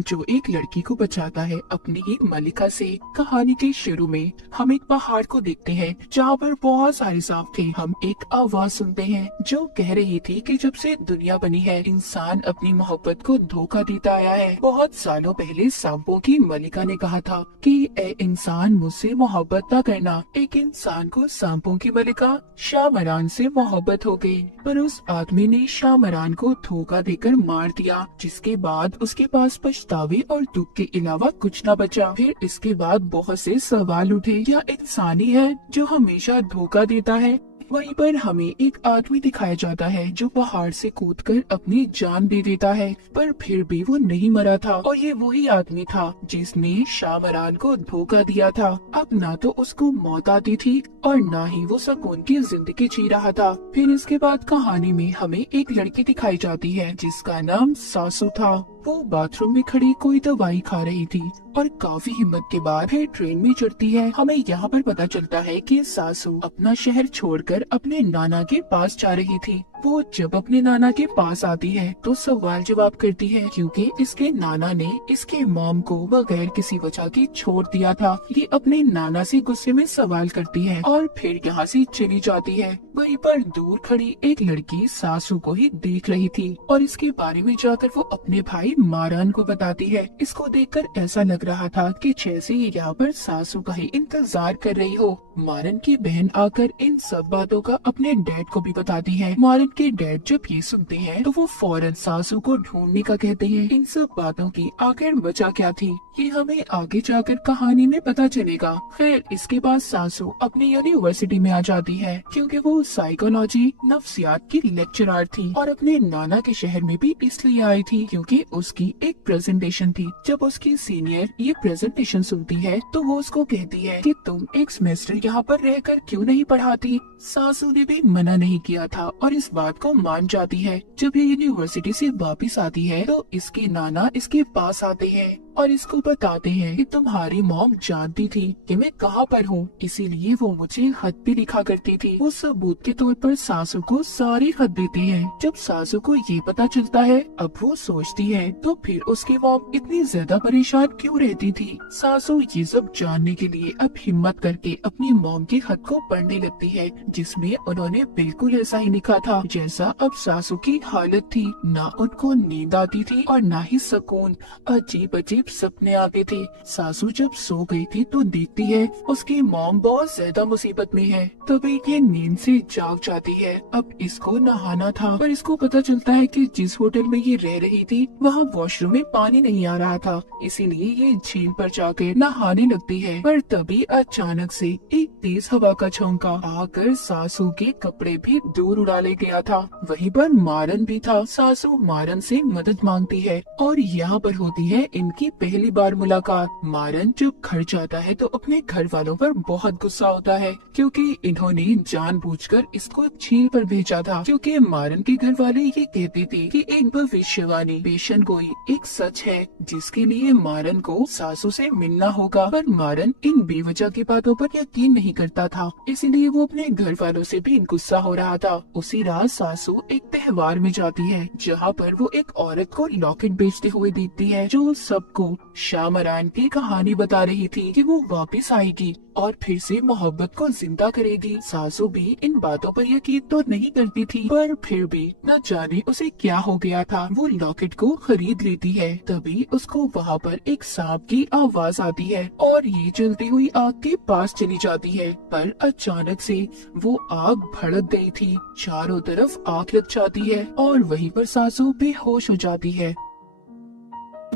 जो एक लड़की को बचाता है अपनी ही मलिका से। कहानी के शुरू में हम एक पहाड़ को देखते हैं जहाँ पर बहुत सारे सांप थे। हम एक आवाज सुनते हैं जो कह रही थी कि जब से दुनिया बनी है इंसान अपनी मोहब्बत को धोखा देता आया है। बहुत सालों पहले सांपों की मलिका ने कहा था कि ए इंसान मुझसे मोहब्बत न करना। एक इंसान को सांपों की मलिका शामरान से मोहब्बत हो गई, पर उस आदमी ने शामरान को धोखा देकर मार दिया, जिसके बाद उसके पास पछतावे और दुख के अलावा कुछ न बचा। फिर इसके बाद बहुत से सवाल उठे, क्या इंसान ही है जो हमेशा धोखा देता है? वहीं पर हमें एक आदमी दिखाया जाता है जो पहाड़ से कूदकर अपनी जान दे देता है, पर फिर भी वो नहीं मरा था। और ये वही आदमी था जिसने शामरान को धोखा दिया था। अब ना तो उसको मौत आती थी और ना ही वो सुकून की जिंदगी जी रहा था। फिर इसके बाद कहानी में हमें एक लड़की दिखाई जाती है जिसका नाम सासू था। वो बाथरूम में खड़ी कोई दवाई खा रही थी और काफी हिम्मत के बाद फिर ट्रेन में चढ़ती है। हमें यहाँ पर पता चलता है कि सासू अपना शहर छोड़कर अपने नाना के पास जा रही थी। वो जब अपने नाना के पास आती है तो सवाल जवाब करती है, क्योंकि इसके नाना ने इसके मॉम को बगैर किसी वजह के छोड़ दिया था। ये अपने नाना से गुस्से में सवाल करती है और फिर यहाँ से चली जाती है। वहीं पर दूर खड़ी एक लड़की सासू को ही देख रही थी और इसके बारे में जाकर वो अपने भाई मारान को बताती है। इसको देखकर ऐसा लग रहा था कि जैसे ये यहाँ पर सासू का ही इंतजार कर रही हो। मारन की बहन आकर इन सब बातों का अपने डैड को भी बताती है। मारन के डैड जब ये सुनते हैं तो वो फौरन सासू को ढूंढने का कहते हैं। इन सब बातों की आखिर वजह क्या थी ये हमें आगे जाकर कहानी में पता चलेगा। फिर इसके बाद सासू अपनी यूनिवर्सिटी में आ जाती है, क्योंकि वो साइकोलॉजी नफ्सियात की लेक्चरर थी और अपने नाना के शहर में भी इसलिए आई थी क्योंकि उसकी एक प्रेजेंटेशन थी। जब उसकी सीनियर ये प्रेजेंटेशन सुनती है तो वो उसको कहती है कि तुम एक सेमेस्टर यहाँ पर रहकर क्यों नहीं पढ़ाती। सासू ने भी मना नहीं किया था और इस बात को मान जाती है। जब ये यूनिवर्सिटी से वापस आती है तो इसके नाना इसके पास आते हैं और इसको बताते हैं कि तुम्हारी मॉम जानती थी कि मैं कहाँ पर हूँ, इसीलिए वो मुझे खत भी लिखा करती थी। वो सबूत के तौर पर सासू को सारी खत देती है। जब सासू को ये पता चलता है अब वो सोचती है तो फिर उसकी मॉम इतनी ज्यादा परेशान क्यों रहती थी। सासू ये सब जानने के लिए अब हिम्मत करके अपनी मॉम के खत को पढ़ने लगती है, जिसमें उन्होंने बिल्कुल ऐसा ही लिखा था जैसा अब सासू की हालत थी। ना उनको नींद आती थी और ना ही सुकून। अजीब अजीब सपने आते थे। सासू जब सो गई थी तो देखती है उसकी मॉम बहुत ज्यादा मुसीबत में है। तभी ये नींद से जाग जाती है। अब इसको नहाना था, पर इसको पता चलता है कि जिस होटल में ये रह रही थी वहाँ वॉशरूम में पानी नहीं आ रहा था, इसीलिए ये झील पर जाकर नहाने लगती है। पर तभी अचानक से एक तेज हवा का झोंका आकर सासू के कपड़े भी दूर उड़ा ले गया था। वहीं पर मारन भी था। सासू मारन से मदद मांगती है और यहाँ पर होती है इनकी पहली बार मुलाकात। मारन जब घर जाता है तो अपने घर वालों पर बहुत गुस्सा होता है, क्योंकि इन्होंने जानबूझकर इसको झील पर भेजा था। क्योंकि मारन के घर वाले ये कहते थे कि एक भविष्यवाणी पेशन गोई एक सच है जिसके लिए मारन को सासू से मिलना होगा। पर मारन इन बेवजह की बातों पर यकीन नहीं करता था, इसीलिए वो अपने घर वालों से भी गुस्सा हो रहा था। उसी रात सासू एक त्योहार में जाती है जहाँ पर वो एक औरत को लॉकेट बेचते हुए देखती है, जो सबको शामरान की कहानी बता रही थी कि वो वापस आएगी और फिर से मोहब्बत को जिंदा करेगी। सासू भी इन बातों पर यकीन तो नहीं करती थी, पर फिर भी न जाने उसे क्या हो गया था। वो लॉकेट को खरीद लेती है। तभी उसको वहाँ पर एक सांप की आवाज आती है और ये जलती हुई आग के पास चली जाती है। पर अचानक से वो आग भड़क गई थी, चारों तरफ आग लग जाती है और वहीं पर सासू बेहोश हो जाती है।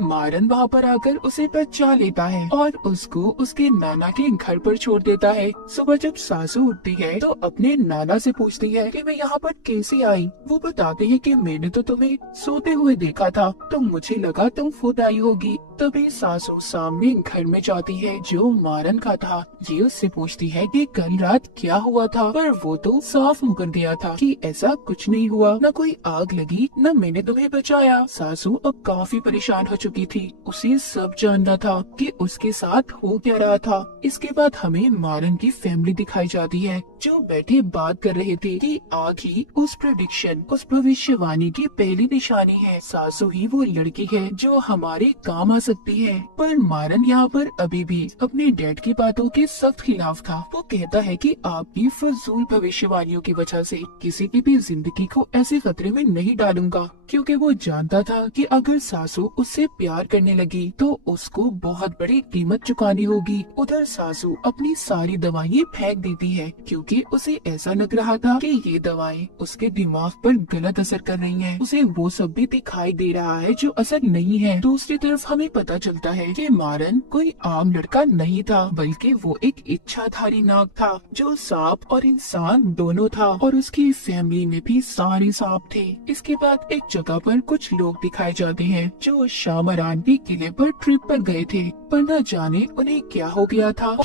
मारन वहाँ पर आकर उसे बचा लेता है और उसको उसके नाना के घर पर छोड़ देता है। सुबह जब सासू उठती है तो अपने नाना से पूछती है कि मैं यहाँ पर कैसे आई। वो बताते हैं कि मैंने तो तुम्हें सोते हुए देखा था तो मुझे लगा तुम खुद आई होगी। तभी सासू सामने घर में जाती है जो मारन का था। ये उससे पूछती है कि कल रात क्या हुआ था, पर वो तो साफ मुकर दिया था कि ऐसा कुछ नहीं हुआ, न कोई आग लगी न मैंने तुम्हें बचाया। सासू अब काफी परेशान हो चुकी थी। उसे सब जानना था कि उसके साथ हो क्या रहा था। इसके बाद हमें मारन की फैमिली दिखाई जाती है, जो बैठे बात कर रहे थे कि आग ही उस प्रेडिक्शन, उस भविष्यवाणी की पहली निशानी है। सासू ही वो लड़की है जो हमारे काम आ सकती है। पर मारन यहाँ पर अभी भी अपने डैड की बातों के सख्त खिलाफ था। वो कहता है कि आपकी फजूल भविष्यवाणियों की वजह से किसी की भी जिंदगी को ऐसे खतरे में नहीं डालूंगा, क्योंकि वो जानता था कि अगर सासू उससे प्यार करने लगी तो उसको बहुत बड़ी कीमत चुकानी होगी। उधर सासू अपनी सारी दवाइयाँ फेंक देती है, क्योंकि उसे ऐसा लग रहा था कि ये दवाएं उसके दिमाग पर गलत असर कर रही हैं। उसे वो सब भी दिखाई दे रहा है जो असर नहीं है। दूसरी तरफ हमें पता चलता है कि मारन कोई आम लड़का नहीं था, बल्कि वो एक इच्छाधारी नाग था जो सांप और इंसान दोनों था, और उसकी फैमिली में भी सारे सांप थे। इसके बाद एक जगह पर कुछ लोग दिखाए जाते हैं जो शामरान के किले पर ट्रिप पर गए थे, पर न जाने उन्हें क्या हो गया था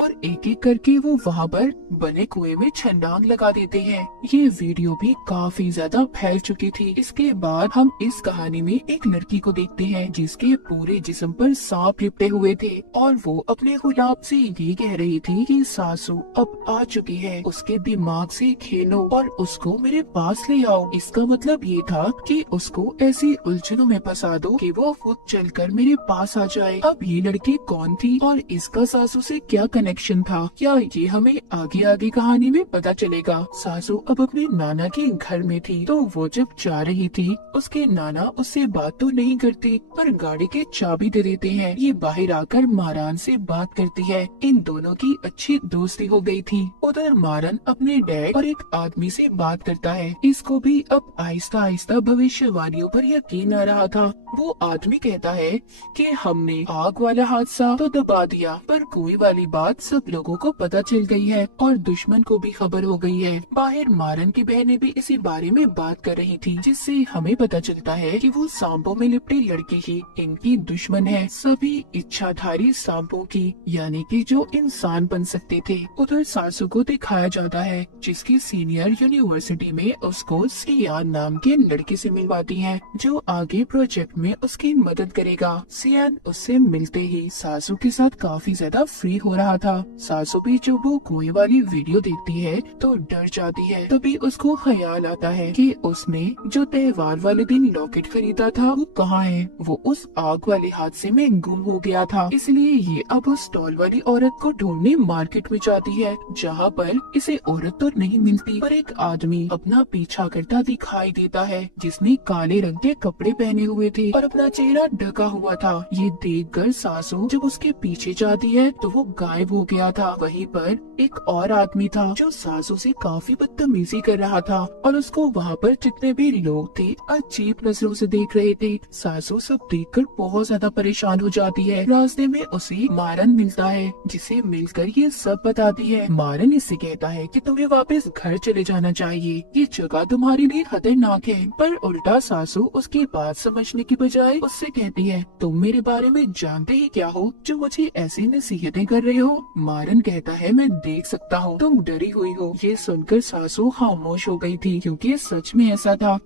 और एक एक करके वो वहाँ पर बने कुएं में छलांग लगा देते हैं। ये वीडियो भी काफी ज्यादा फैल चुकी थी। इसके बाद हम इस कहानी में एक लड़की को देखते हैं जिसके पूरे जिस्म पर सांप लिपटे हुए थे, और वो अपने गुलाब से ये कह रही थी कि सासू अब आ चुकी है, उसके दिमाग से खेलो और उसको मेरे पास ले आओ। इसका मतलब ये था कि उसको ऐसी उलझनों में फंसा दो कि वो खुद चलकर मेरे पास आ जाए। अब ये लड़की कौन थी और इसका सासू से क्या कनेक्शन था, क्या ये हमें आगे आगे कहानी में पता चलेगा। सासू अब अपने नाना के घर में थी, तो वो जब जा रही थी उसके नाना उससे बात तो नहीं करते, पर गाड़ी के चाबी दे देते हैं। ये बाहर आकर मारन से बात करती है। इन दोनों की अच्छी दोस्ती हो गई थी। उधर मारन अपने डैड और एक आदमी से बात करता है। इसको भी अब आहिस्ता आहिस्ता भविष्यवाणियों पर यकीन आ रहा था। वो आदमी कहता है कि हमने आग वाला हादसा तो दबा दिया, पर कुएं वाली बात सब लोगों को पता चल गई है और दुश्मन को भी खबर हो गई है। बाहर मारन की बहनें भी इसी बारे में बात कर रही थी, जिससे हमें पता चलता है कि वो सांपों में लिपटी लड़की ही इनकी दुश्मन है, सभी इच्छाधारी सांपों की, यानी कि जो इंसान बन सकते थे। उधर सासू को दिखाया जाता है जिसकी सीनियर यूनिवर्सिटी में उसको सियान नाम के लड़के से मिलवाती है, जो आगे प्रोजेक्ट में उसकी मदद करेगा। सियान उससे मिलते ही सासू के साथ काफी ज्यादा फ्री हो रहा था। सासू भी जब वो कुएं वाली वीडियो देखती है तो डर जाती है। तभी उसको ख्याल आता है कि उसने जो त्योहार वाले दिन लॉकेट खरीदा था वो कहाँ है। वो उस आग वाले हादसे में गुम हो गया था, इसलिए ये अब उस स्टॉल वाली औरत को ढूंढने मार्केट में जाती है, जहाँ पर इसे औरत तो नहीं मिलती, पर एक आदमी अपना पीछा करता दिखाई देता है जिसने काले रंग के कपड़े पहने हुए थे और अपना चेहरा ढका हुआ था। ये देखकर सासू जब उसके पीछे जाती है तो वो गायब हो गया था। वहीं पर एक और आदमी था जो सासू से काफी बदतमीजी कर रहा था, और उसको वहाँ पर जितने भी लोग थे अजीब नजरों से देख रहे थे। सासू सब देखकर बहुत ज्यादा परेशान हो जाती है। रास्ते में उसे मारन मिलता है, जिसे मिलकर ये सब बताती है। मारन इससे कहता है कि तुम्हें वापस घर चले जाना चाहिए, ये जगह तुम्हारे लिए खतरनाक है, पर उल्टा सासू उसकी बात समझने की बजाय उससे कहती है तुम मेरे बारे में जानते ही क्या हो जो मुझे ऐसी नसीहतें कर रहे हो। मारन कहता है मैं देख सकता हूँ तुम डरी हुई हो। ये सुनकर सासू खामोश हो गई थी, क्योंकि सच में ऐसा था।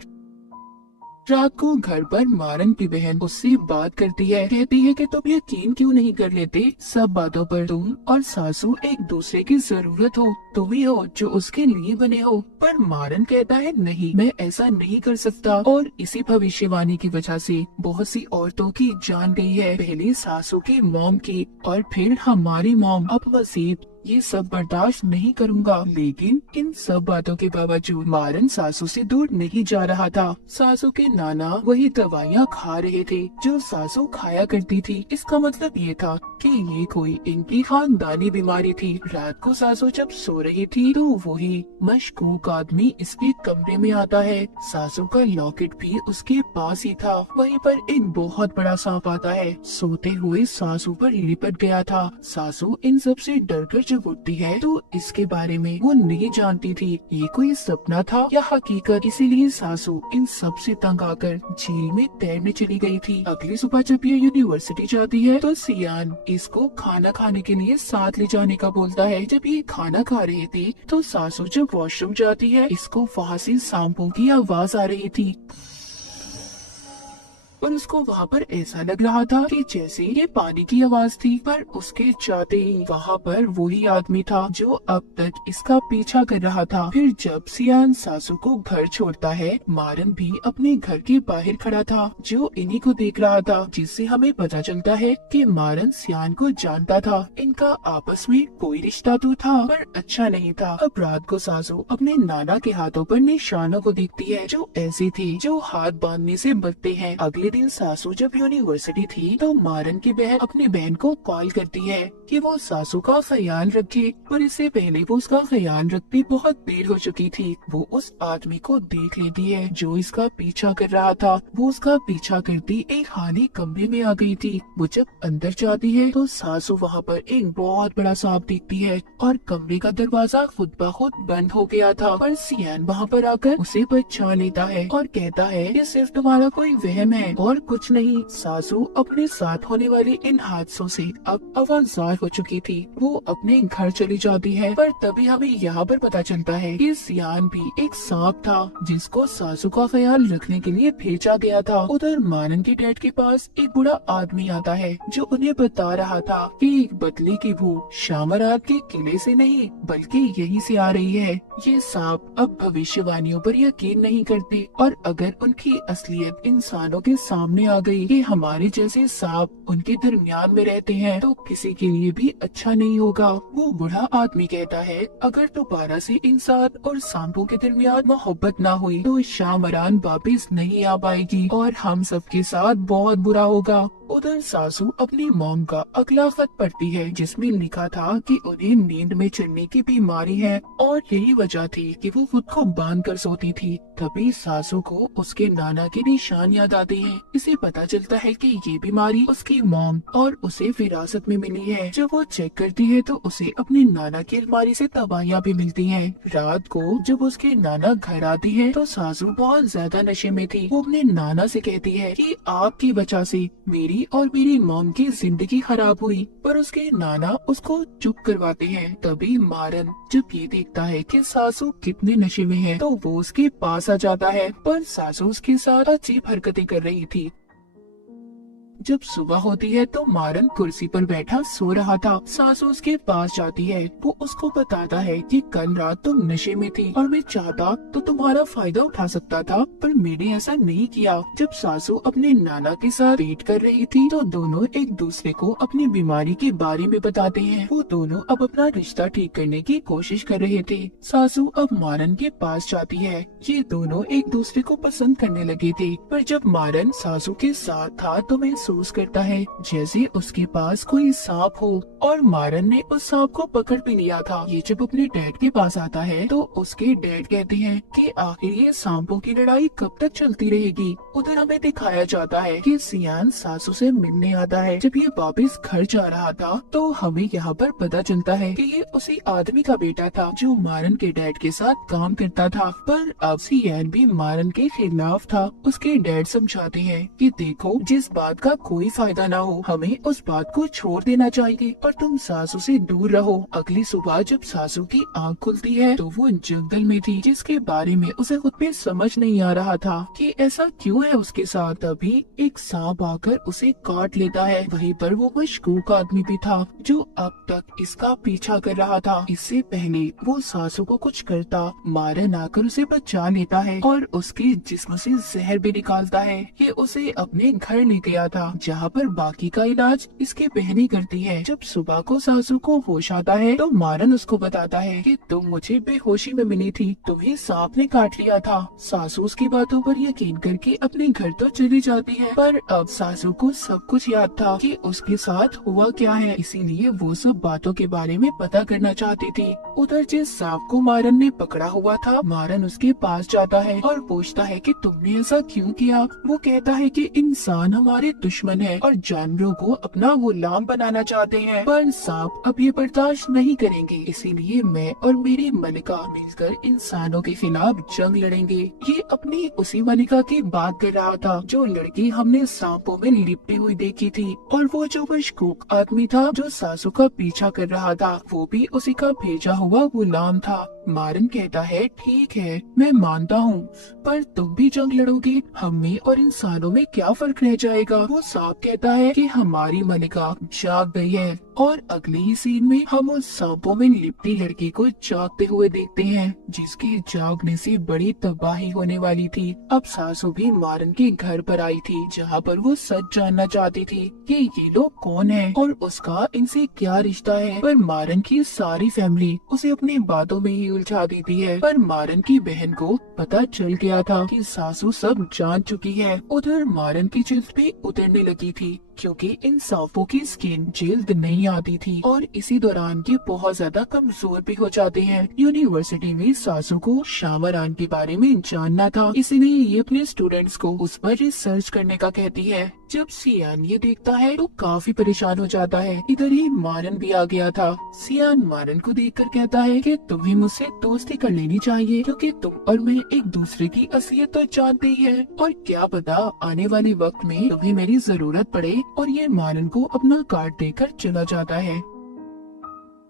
रात को घर पर मारन की बहन उससे बात करती है, कहती है कि तुम यकीन क्यों नहीं कर लेते, सब बातों पर तुम और सासू एक दूसरे की जरूरत हो, तुम ही हो जो उसके लिए बने हो। पर मारन कहता है नहीं, मैं ऐसा नहीं कर सकता, और इसी भविष्यवाणी की वजह से बहुत सी औरतों की जान गई है, पहले सासू की मॉम की और फिर हमारी मॉम। अब मजीद ये सब बर्दाश्त नहीं करूंगा। लेकिन इन सब बातों के बावजूद मारन सासू से दूर नहीं जा रहा था। सासू के नाना वही दवाइयाँ खा रहे थे जो सासू खाया करती थी। इसका मतलब ये था कि ये कोई इनकी खानदानी बीमारी थी। रात को सासू जब सो रही थी तो वही मशकूक आदमी इसके कमरे में आता है। सासू का लॉकेट भी उसके पास ही था। वहीं पर एक बहुत बड़ा सांप आता है, सोते हुए सासू पर लिपट गया था। सासू इन सब से डरकर जब उठती है तो इसके बारे में वो नहीं जानती थी ये कोई सपना था या हकीकत, इसीलिए सासू इन सब से तंग आकर झील में तैरने चली गई थी। अगली सुबह जब ये यूनिवर्सिटी जाती है तो सियान इसको खाना खाने के लिए साथ ले जाने का बोलता है। जब ये खाना खा रहे थे तो सासू जब वॉशरूम जाती है, इसको वहाँ से सांपों की आवाज आ रही थी। और उसको वहाँ पर ऐसा लग रहा था कि जैसे ये पानी की आवाज थी, पर उसके जाते ही वहाँ पर वही आदमी था जो अब तक इसका पीछा कर रहा था। फिर जब सियान सासू को घर छोड़ता है, मारन भी अपने घर के बाहर खड़ा था जो इन्हीं को देख रहा था, जिससे हमें पता चलता है कि मारन सियान को जानता था। इनका आपस में कोई रिश्ता तो था पर अच्छा नहीं था। अब रात को सासू अपने नाना के हाथों पर निशानों को देखती है जो ऐसे थे जो हाथ बांधने से बचते हैं। अगले दिन सासू जब यूनिवर्सिटी थी तो मारन की बहन अपनी बहन को कॉल करती है कि वो सासू का ख्याल रखे, पर इससे पहले वो उसका ख्याल रखती बहुत देर हो चुकी थी। वो उस आदमी को देख लेती है जो इसका पीछा कर रहा था। वो उसका पीछा करती एक खाली कमरे में आ गई थी। वो जब अंदर जाती है तो सासू वहाँ पर एक बहुत बड़ा सांप देखती है और कमरे का दरवाजा खुद ब खुद बंद हो गया था। पर सियान वहाँ पर आकर उसे बचा लेता है और कहता है ये सिर्फ तुम्हारा कोई वहम है और कुछ नहीं। सासू अपने साथ होने वाले इन हादसों से अब आवाज़ार हो चुकी थी। वो अपने घर चली जाती है, पर तभी हमें यहाँ पर पता चलता है कि सियान भी एक सांप था जिसको सासू का ख्याल रखने के लिए भेजा गया था। उधर मारन के डैड के पास एक बूढ़ा आदमी आता है जो उन्हें बता रहा था कि एक बदले की भूत शामरात के किले से नहीं बल्कि यहीं से आ रही है। ये सांप अब भविष्यवाणियों पर यकीन नहीं करते और अगर उनकी असलियत इंसानों के सामने आ गई कि हमारे जैसे सांप उनके दरमियान में रहते हैं तो किसी के लिए भी अच्छा नहीं होगा। वो बूढ़ा आदमी कहता है अगर दोबारा से इंसान और सांपों के दरमियान मोहब्बत ना हुई तो शामरान वापिस नहीं आ पाएगी और हम सबके साथ बहुत बुरा होगा। उधर सासू अपनी मॉम का अगला खत पढ़ती है जिसमें लिखा था कि उन्हें नींद में चढ़ने की बीमारी है और यही वजह थी कि वो खुद को बांध कर सोती थी। तभी सासू को उसके नाना के निशान याद आते हैं। इसे पता चलता है कि ये बीमारी उसकी मॉम और उसे विरासत में मिली है। जब वो चेक करती है तो उसे अपने नाना की अलमारी से दवाइयाँ भी मिलती हैं। रात को जब उसके नाना घर आती है तो सासू बहुत ज्यादा नशे में थी। वो अपने नाना से कहती है कि आपकी वजह से मेरी और मेरी मॉम की जिंदगी खराब हुई, पर उसके नाना उसको चुप करवाते हैं। तभी मारन जब ये देखता है कि सासू कितने नशे में है तो वो उसके पास आ जाता है, पर सासू उसके साथ अजीब हरकतें कर रही थी। जब सुबह होती है तो मारन कुर्सी पर बैठा सो रहा था। सासू उसके पास जाती है। वो उसको बताता है कि कल रात तुम नशे में थी और मैं चाहता तो तुम्हारा फायदा उठा सकता था, पर मैंने ऐसा नहीं किया। जब सासू अपने नाना के साथ डेट कर रही थी तो दोनों एक दूसरे को अपनी बीमारी के बारे में बताते हैं। वो दोनों अब अपना रिश्ता ठीक करने की कोशिश कर रहे थे। सासू अब मारन के पास जाती है। ये दोनों एक दूसरे को पसंद करने लगे थे, पर जब मारन सासू के साथ था तो महसूस करता है जैसे उसके पास कोई सांप हो और मारन ने उस सांप को पकड़ भी लिया था। ये जब अपने डैड के पास आता है तो उसके डैड कहते हैं कि आखिर ये सांपों की लड़ाई कब तक चलती रहेगी। उधर हमें दिखाया जाता है कि सियान सासू से मिलने आता है। जब ये वापस घर जा रहा था तो हमें यहाँ पर पता चलता है कि ये उसी आदमी का बेटा था जो मारन के डैड के साथ काम करता था, पर अब सियान भी मारन के खिलाफ था। उसके डैड समझाते हैं कि देखो जिस बात का कोई फायदा ना हो हमें उस बात को छोड़ देना चाहिए और तुम सासू से दूर रहो। अगली सुबह जब सासू की आँख खुलती है तो वो जंगल में थी जिसके बारे में उसे खुद पे समझ नहीं आ रहा था कि ऐसा क्यों है उसके साथ। तभी एक सांप आकर उसे काट लेता है। वहीं पर वो मशकूक आदमी भी था जो अब तक इसका पीछा कर रहा था। इससे पहले वो सासू को कुछ करता, मारन आकर उसे बचा लेता है और उसके जिस्म से जहर भी निकालता है। ये उसे अपने घर ले गया था जहाँ पर बाकी का इलाज इसकी बहनी करती है। जब सुबह को सासू को होश आता है तो मारन उसको बताता है कि तुम मुझे बेहोशी में मिली थी, तुम्हें सांप ने काट लिया था। सासू उसकी बातों पर यकीन करके अपने घर तो चली जाती है, पर अब सासू को सब कुछ याद था कि उसके साथ हुआ क्या है, इसीलिए वो सब बातों के बारे में पता करना चाहती थी। उधर जिस सांप को मारन ने पकड़ा हुआ था, मारन उसके पास जाता है और पूछता है कि तुमने ऐसा क्यों किया। वो कहता है कि इंसान हमारे दुश्मन दुश्मन है और जानवरों को अपना गुलाम बनाना चाहते हैं, पर सांप अब ये बर्दाश्त नहीं करेंगे। इसीलिए मैं और मेरी मलिका मिलकर इंसानों के खिलाफ जंग लड़ेंगे। ये अपनी उसी मलिका की बात कर रहा था जो लड़की हमने सांपों में लिपटी हुई देखी थी, और वो जो मशकूक आदमी था जो सासू का पीछा कर रहा था वो भी उसी का भेजा हुआ गुलाम था। मारन कहता है, ठीक है मैं मानता हूँ, पर तुम भी जंग लड़ोगे, हम में और इंसानों में क्या फर्क रह जाएगा। वो सांप कहता है कि हमारी मलिका जाग गई है, और अगले ही सीन में हम उस सांपों में लिपटी लड़की को जागते हुए देखते हैं, जिसकी जागने से बड़ी तबाही होने वाली थी। अब सासू भी मारन के घर पर आई थी, जहाँ पर वो सच जानना चाहती थी कि ये लोग कौन हैं और उसका इनसे क्या रिश्ता है। पर मारन की सारी फैमिली उसे अपनी बातों में ही उलझा देती है। पर मारन की बहन को पता चल गया था कि सासू सब जान चुकी है। उधर मारन की जिल्द भी उतरने लगी थी, क्योंकि इन सांपों की स्किन जल्द नहीं आती थी, और इसी दौरान ये बहुत ज्यादा कमजोर भी हो जाते हैं। यूनिवर्सिटी में सासू को शामरान के बारे में जानना था, इसलिए ये अपने स्टूडेंट्स को उस पर रिसर्च करने का कहती है। जब सियान ये देखता है तो काफी परेशान हो जाता है। इधर ही मारन भी आ गया था। सियान मारन को देखकर कहता है कि तुम्हें मुझसे दोस्ती कर लेनी चाहिए, क्योंकि तुम और मैं एक दूसरे की असलियत तो जानते ही हैं, और क्या पता आने वाले वक्त में तुम्हें मेरी जरूरत पड़े। और ये मारन को अपना कार्ड देकर चला जाता है।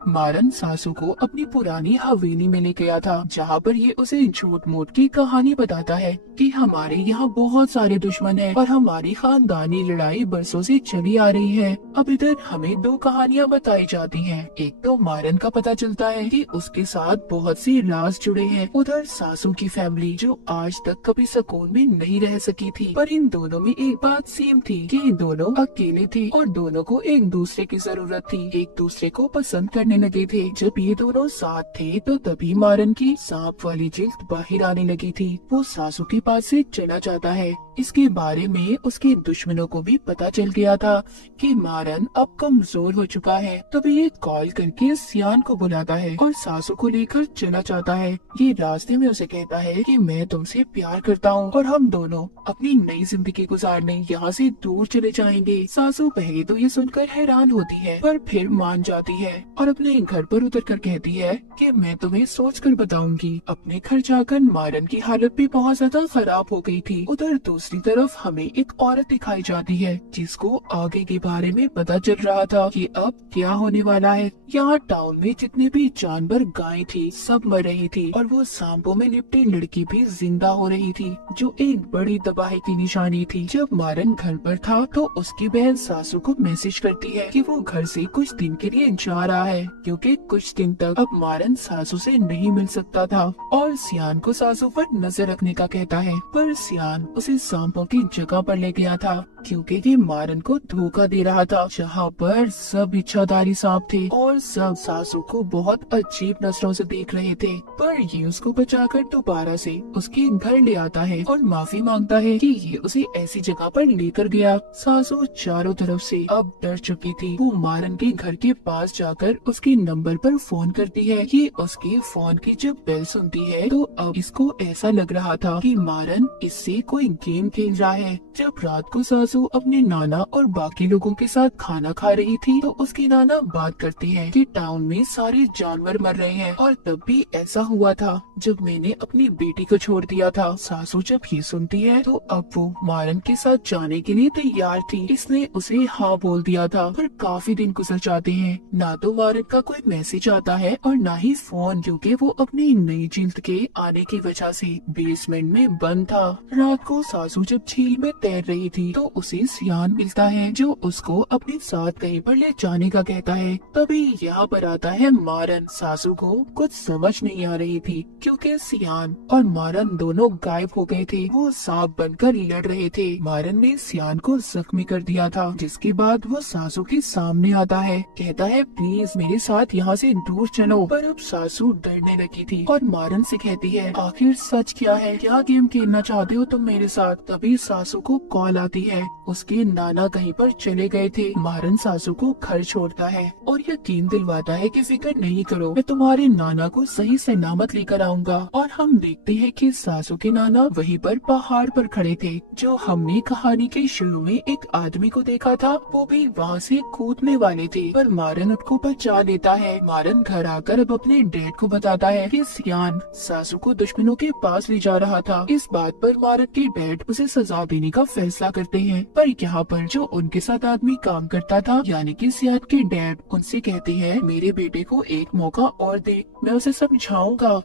मारन सासू को अपनी पुरानी हवेली में ले गया था, जहाँ पर ये उसे झूठ मूठ की कहानी बताता है कि हमारे यहाँ बहुत सारे दुश्मन हैं और हमारी खानदानी लड़ाई बरसों से चली आ रही है। अब इधर हमें दो कहानियाँ बताई जाती हैं। एक तो मारन का पता चलता है कि उसके साथ बहुत सी राज जुड़े हैं। उधर सासू की फैमिली जो आज तक कभी सुकून में नहीं रह सकी थी, पर इन दोनों में एक बात सेम थी कि इन दोनों अकेले थे और दोनों को एक दूसरे की जरूरत थी, एक दूसरे को पसंद करने लगे थे। जब ये दोनों साथ थे तो तभी मारन की सांप वाली जिल्द बाहर आने लगी थी। वो सासू के पास से चला जाता है। इसके बारे में उसके दुश्मनों को भी पता चल गया था कि मारन अब कमजोर हो चुका है। तभी ये कॉल करके सियान को बुलाता है और सासू को लेकर चला जाता है। ये रास्ते में उसे कहता है कि मैं तुमसे प्यार करता हूँ और हम दोनों अपनी नई जिंदगी गुजारने यहाँ से दूर चले जाएंगे। सासू पहले तो ये सुनकर हैरान होती है, पर फिर मान जाती है और अपने घर पर उतर कर कहती है कि मैं तुम्हें सोच कर बताऊंगी। अपने घर जाकर मारन की हालत भी बहुत ज्यादा खराब हो गई थी। उधर दूसरी तरफ हमें एक औरत दिखाई जाती है जिसको आगे के बारे में पता चल रहा था कि अब क्या होने वाला है। यहाँ टाउन में जितने भी जानवर गायें थी सब मर रही थी, और वो सांपों में लिपटी लड़की भी जिंदा हो रही थी, जो एक बड़ी तबाही की निशानी थी। जब मारन घर पर था तो उसकी बहन सासू को मैसेज करती है कि वो घर से कुछ दिन के लिए जा रहा है, क्योंकि कुछ दिन तक अब मारन सासू से नहीं मिल सकता था, और सियान को सासू पर नजर रखने का कहता है। पर सियान उसे सांपों की जगह पर ले गया था, क्योंकि ये मारन को धोखा दे रहा था, जहाँ पर सब इच्छाधारी सांप थे और सब सासू को बहुत अजीब नजरों से देख रहे थे। पर ये उसको बचाकर दोबारा से उसके घर ले आता है और माफी मांगता है कि ये उसे ऐसी जगह पर लेकर गया। सासू चारों तरफ से अब डर चुकी थी। वो मारन के घर के पास जाकर उसके नंबर पर फोन करती है। ये उसके फोन की जब बेल सुनती है तो अब इसको ऐसा लग रहा था कि मारन इससे कोई गेम खेल रहा है। जब रात को सासू अपने नाना और बाकी लोगों के साथ खाना खा रही थी तो उसके नाना बात करते हैं कि टाउन में सारे जानवर मर रहे हैं, और तब भी ऐसा हुआ था जब मैंने अपनी बेटी को छोड़ दिया था। सासू जब ये सुनती है तो अब वो मारन के साथ जाने के लिए तैयार थी। इसने उसे हाँ बोल दिया था, पर काफी दिन गुजर जाते हैं, ना तो मारन का कोई मैसेज आता है और ना ही फोन, क्योंकि वो अपनी नई जिल्द के आने की वजह से बेसमेंट में बंद था। रात को सासू जब झील में तैर रही थी तो उसे सियान मिलता है, जो उसको अपने साथ कहीं पर ले जाने का कहता है। तभी यहाँ पर आता है मारन। सासू को कुछ समझ नहीं आ रही थी, क्योंकि सियान और मारन दोनों गायब हो गए थे। वो सांप बनकर लड़ रहे थे। मारन ने सियान को जख्मी कर दिया था, जिसके बाद वो सासू के सामने आता है, कहता है प्लीज मेरे साथ यहाँ से दूर चलो। पर अब सासू डरने लगी थी और मारन से कहती है आखिर सच क्या है, क्या गेम खेलना चाहते हो तुम मेरे साथ। तभी सासू को कॉल आती है। उसके नाना कहीं पर चले गए थे। मारन सासू को घर छोड़ता है और यकीन दिलवाता है कि फिक्र नहीं करो, मैं तुम्हारे नाना को सही सलामत लेकर आऊंगा। और हम देखते हैं कि सासू के नाना वहीं पर पहाड़ पर खड़े थे, जो हमने कहानी के शुरू में एक आदमी को देखा था। वो भी वहाँ से कूदने वाले थे, पर मारन उसको बचा लेता है। मारन घर आकर अब अपने डैड को बताता है कि सियान सासू को दुश्मनों के पास ले जा रहा था। इस बात पर मारन के डैड उसे सजा देने का फैसला करते हैं, पर यहाँ पर जो उनके साथ आदमी काम करता था यानी कि सियान के डैड उनसे कहते हैं मेरे बेटे को एक मौका और दे, मैं उसे समझाऊंगा।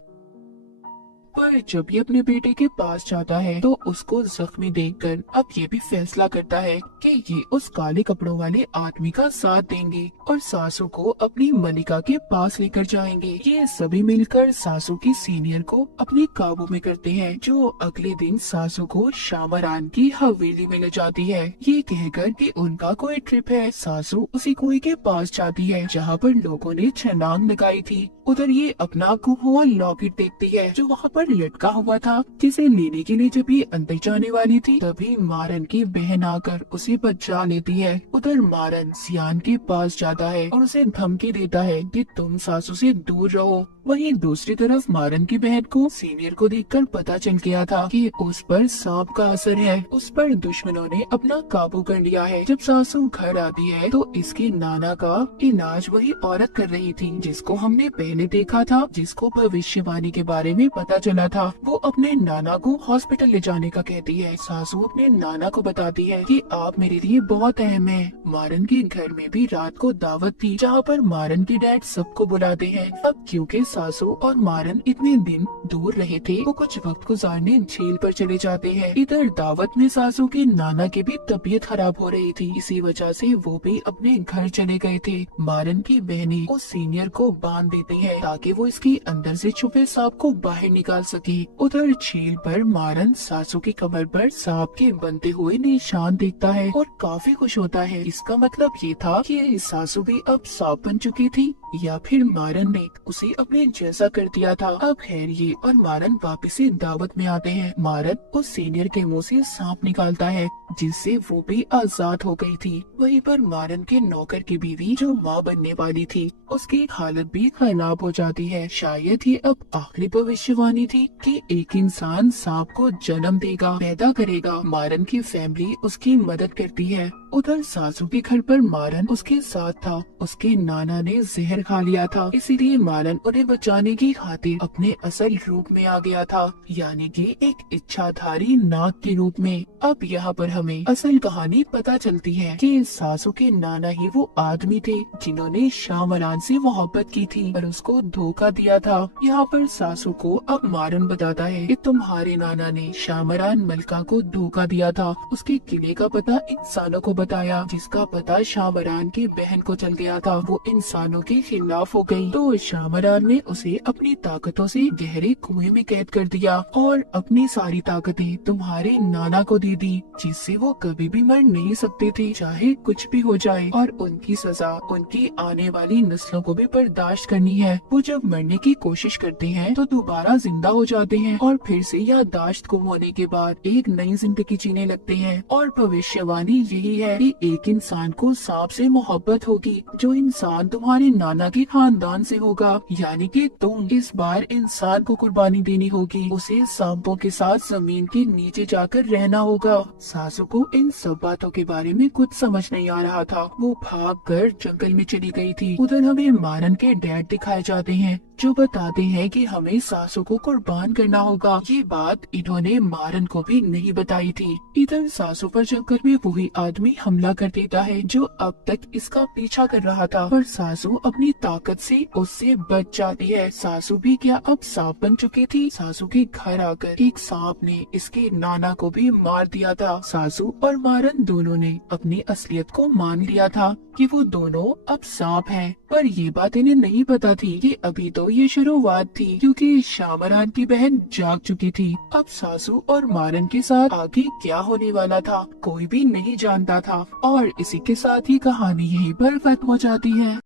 पर जब ये अपने बेटे के पास जाता है तो उसको जख्मी देखकर अब ये भी फैसला करता है कि ये उस काले कपड़ों वाले आदमी का साथ देंगे और सासू को अपनी मलिका के पास लेकर जाएंगे। ये सभी मिलकर सासू की सीनियर को अपने काबू में करते हैं, जो अगले दिन सासू को शामरान की हवेली में ले जाती है, ये कहकर कि उनका कोई ट्रिप है। सासू उसी कुएं के पास जाती है जहाँ पर लोगों ने छलांग लगाई थी। उधर ये अपना गुम हुआ लॉकेट देखती है जो वहाँ पर लटका हुआ था, जिसे लेने के लिए जब ये अंदर जाने वाली थी तभी मारन की बहन आकर उसे बचा लेती है। उधर मारन सियान के पास जाता है और उसे धमकी देता है कि तुम सासू से दूर रहो। वहीं दूसरी तरफ मारन की बहन को सीनियर को देखकर पता चल गया था कि उस पर सांप का असर है। उस पर दुश्मनों ने अपना काबू कर लिया है। जब सासू घर आती है तो इसके नाना का इलाज वही औरत कर रही थी जिसको हमने पहले देखा था, जिसको भविष्यवाणी के बारे में पता चला था। वो अपने नाना को हॉस्पिटल ले जाने का कहती है। सासू अपने नाना को बताती है कि आप मेरे लिए बहुत अहम है। मारन के घर में भी रात को दावत थी जहाँ पर मारन के डैड सबको बुलाते हैं। अब क्योंकि सासू और मारन इतने दिन दूर रहे थे, वो कुछ वक्त गुजारने झील पर चले जाते हैं। इधर दावत में सासू के नाना की भी तबीयत खराब हो रही थी, इसी वजह से वो भी अपने घर चले गए थे। मारन की बहनें उस सीनियर को बांध देते हैं ताकि वो इसके अंदर से छुपे सांप को बाहर निकाल सके। उधर झील पर मारन सासू की कमर पर सांप के बनते हुए निशान देखता है और काफी खुश होता है। इसका मतलब ये था कि सासू भी अब सांप बन चुकी थी या फिर मारन ने उसे अपने जैसा कर दिया था। अब खैर ये और मारन वापिस से दावत में आते हैं। मारन उस सीनियर के मुंह से सांप निकालता है जिससे वो भी आजाद हो गई थी। वहीं पर मारन के नौकर की बीवी जो माँ बनने वाली थी उसकी हालत भी खराब हो जाती है। शायद ये अब आखिरी भविष्यवाणी थी कि एक इंसान सांप को जन्म देगा, पैदा करेगा। मारन की फैमिली उसकी मदद करती है। उधर सासू के घर पर मारन उसके साथ था। उसके नाना ने जहर खा लिया था, इसीलिए मारन उन्हें बचाने की खातिर अपने असल रूप में आ गया था, यानी कि एक इच्छाधारी नाग के रूप में। अब यहाँ पर हमें असल कहानी पता चलती है कि सासू के नाना ही वो आदमी थे जिन्होंने शामरान से मोहब्बत की थी और उसको धोखा दिया था। यहाँ पर सासू को अब मारन बताता है कि तुम्हारे नाना ने शामरान मलिका को धोखा दिया था। उसके किले का पता इंसानों को बताया, जिसका पता शामरान की बहन को चल गया था। वो इंसानों के खिलाफ हो गई, तो शामरान ने उसे अपनी ताकतों से गहरे कुएं में कैद कर दिया और अपनी सारी ताकतें तुम्हारे नाना को दे दी, जिससे वो कभी भी मर नहीं सकते थे, चाहे कुछ भी हो जाए। और उनकी सजा उनकी आने वाली नस्लों को भी बर्दाश्त करनी है। वो जब मरने की कोशिश करते हैं तो दोबारा जिंदा हो जाते हैं और फिर से याददाश्त गुम होने के बाद एक नई जिंदगी जीने लगते हैं। और भविष्यवाणी यही है कि एक इंसान को सांप से मोहब्बत होगी, जो इंसान तुम्हारे नाना के खानदान से होगा, यानी कि तुम। इस बार इंसान को कुर्बानी देनी होगी, उसे सांपों के साथ जमीन के नीचे जाकर रहना होगा। सासू को इन सब बातों के बारे में कुछ समझ नहीं आ रहा था। वो भागकर जंगल में चली गई थी। उधर हमें मारन के डैड दिखाए जाते हैं जो बताते हैं कि हमें सासू को कुर्बान करना होगा। ये बात इन्होंने मारन को भी नहीं बताई थी। इधर सासू पर जंगल में वही आदमी हमला कर देता है जो अब तक इसका पीछा कर रहा था, पर सासू अपनी ताकत से उससे बच जाती है। सासू भी क्या अब सांप बन चुकी थी। सासू के घर आकर एक सांप ने इसके नाना को भी मार दिया था। सासू और मारन दोनों ने अपनी असलियत को मान लिया था कि वो दोनों अब सांप हैं, पर ये बात इन्हें नहीं पता थी कि अभी तो ये शुरुआत थी, क्योंकि शामरान की बहन जाग चुकी थी। अब सासू और मारन के साथ आगे क्या होने वाला था कोई भी नहीं जानता था। और इसी के साथ ही कहानी यहीं पर खत्म हो जाती है।